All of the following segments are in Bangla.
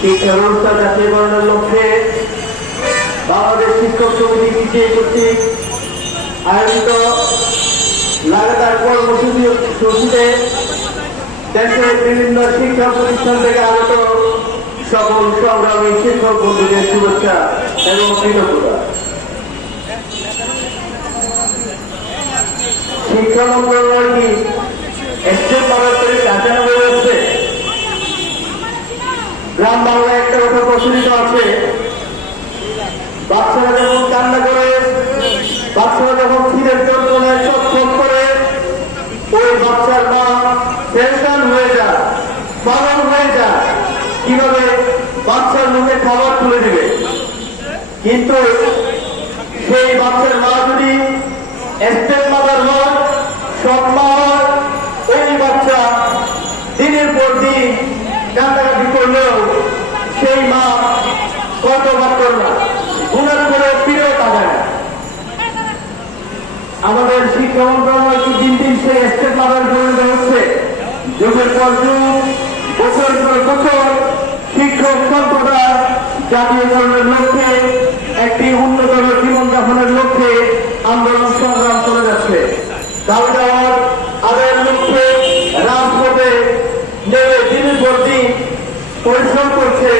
শিক্ষা ব্যবস্থা জাতীয়করণের লক্ষ্যে বাংলাদেশ শিক্ষক সমিতি বিজেপি কর্তৃক আয়োজিত লাগাতার কর্মসূচিতে দেশের বিভিন্ন শিক্ষা প্রতিষ্ঠান থেকে আগত সকল সংগ্রামী শিক্ষক বন্ধুদের শুভেচ্ছা এবং কৃতজ্ঞতা। শিক্ষা মন্ত্রণালয় কি স্টেট বাংলাদেশের কাছাকাছি হচ্ছে? গ্রাম বাংলায় একটা কথা প্রচলিত আছে, বাচ্চারা যখন কান্না করে, বাচ্চারা যখন খিদের যন্ত্রণায় ছটফট করে, ওই বাচ্চার মা টেনশন হয়ে যায়, পাগল হয়ে যায়, কিভাবে বাচ্চার মুখে খাবার তুলে দিবে। কিন্তু সেই বাচ্চার মা যদি স্টেট মাদার হয়, সৎ মা হয়, ওই বাচ্চা দিনের পর দিন কান্নাকাটি করলেও সেই মা কত বাচ্চার না গুণের করে ফিরেও তাকায় না। আমাদের শিক্ষা মন্ত্রণালয় দিন দিন সেই স্টেট মাদার পরিণত হচ্ছে। যুগের পর যুগ, বছর পর বছর শিক্ষক সম্প্রদায় জাতীয়করণের লক্ষ্যে, একটি উন্নতর জীবনযাপনের লক্ষ্যে আন্দোলন সংগ্রাম করে যাচ্ছে। দাবি দেওয়ার আদায়ের লক্ষ্যে রাজপথে নেমে দিনের পর দিন পরিশ্রম করছে।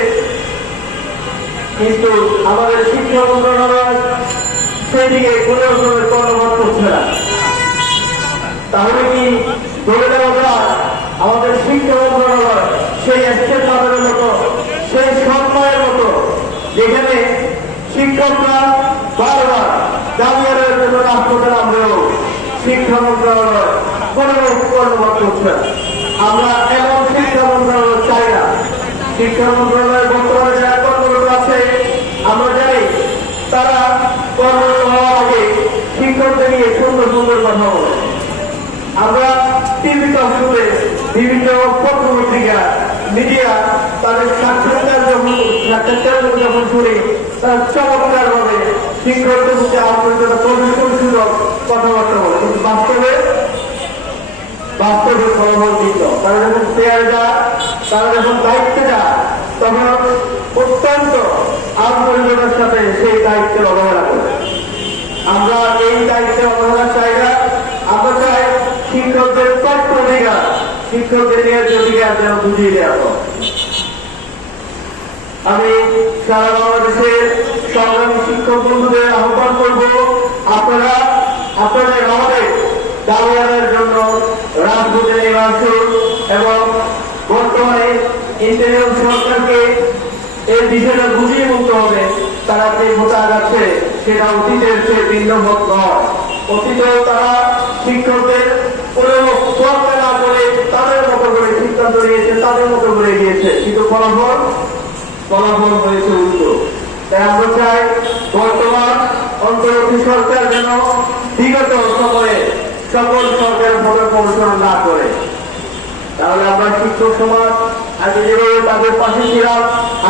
কিন্তু আমাদের শিক্ষা মন্ত্রণালয় সেদিকে কোনো রকমের কর্ণপাত করছে না। তাহলে কি বলে দেওয়া যায় আমাদের শিক্ষা মন্ত্রণালয় সেই স্টেট মাদারের মতো, সেই সম্মানের মতো, যেখানে শিক্ষকরা বারবার দাবিদারের জন্য রাজপথে নামলেও শিক্ষা মন্ত্রণালয় কোনো কর্ণপাত করছে না। আমরা এমন শিক্ষা মন্ত্রণালয় চাই না। শিক্ষা মন্ত্রণালয়ের বর্তমানে যারা কর্মরত আছে, আমরা জানি তারা কর্মরত হওয়ার আগে শিক্ষকদের নিয়ে সুন্দর সুন্দর কথা বলে। আমরা টিভি শুনে বিভিন্ন পত্র পত্রিকা মিডিয়া তাদের সাক্ষাৎকার যখন শুনি, তারা চমৎকার ভাবে শিক্ষকদের মধ্যে আন্তরিকতা প্রদর্শনসূচক কথাবার্তা বলে। কিন্তু বাস্তবে ফলাফল দিত। তারা যখন পেয়ারে যায়, তারা যখন দায়িত্বে যায়, তখন অত্যন্ত আন্তরিকতার সাথে সেই দায়িত্বের অবহেলা করে। আমরা এই দায়িত্বের অবহেলা চাই না। আমরা চাই শিক্ষকদের প্রাপ্য অধিকার, শিক্ষকদের ন্যায্য অধিকার যেন বুঝিয়ে দেওয়া হয়। আমি সারা বাংলাদেশের সংগ্রামী শিক্ষক বন্ধুদের আহ্বান করব, আপনারা আপনাদের আমাদের দাবিদারের জন্য রাজপথে নেমে আসুন এবং বর্তমানে ইন্টারিয়ম সরকারকে এই বিষয়টা বুঝিয়ে বলতে হবে। তারা যে ভোটা আগাচ্ছে সেটা অতীতের চেয়ে ভিন্ন মত নয়। অতীতেও তারা শিক্ষকদের কোনো তোয়াক্কা না করে তাদের মতো করে সিদ্ধান্ত নিয়েছে, তাদের মতো করে গিয়েছে, কিন্তু ফলাফল হয়েছে উল্টো। তাই আমরা চাই বর্তমান অন্তর্বর্তী সরকার যেন বিগত সময়ে সকল সরকারের পদে পরিচালনা না করে। তাহলে আমরা শিক্ষক সমাজ আগে যেভাবে তাদের পাশে ছিলাম,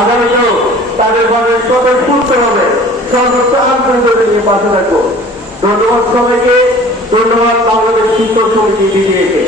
আগামীতেও তাদের ভাবে স্বতঃস্ফূর্ত হবে, সর্বোচ্চ আন্তর্জাতিক নিয়ে পাশে থাকবো। ধন্যবাদ সবাইকে, ধন্যবাদ বাংলাদেশ শিক্ষক সমিতি বিজেপিকে।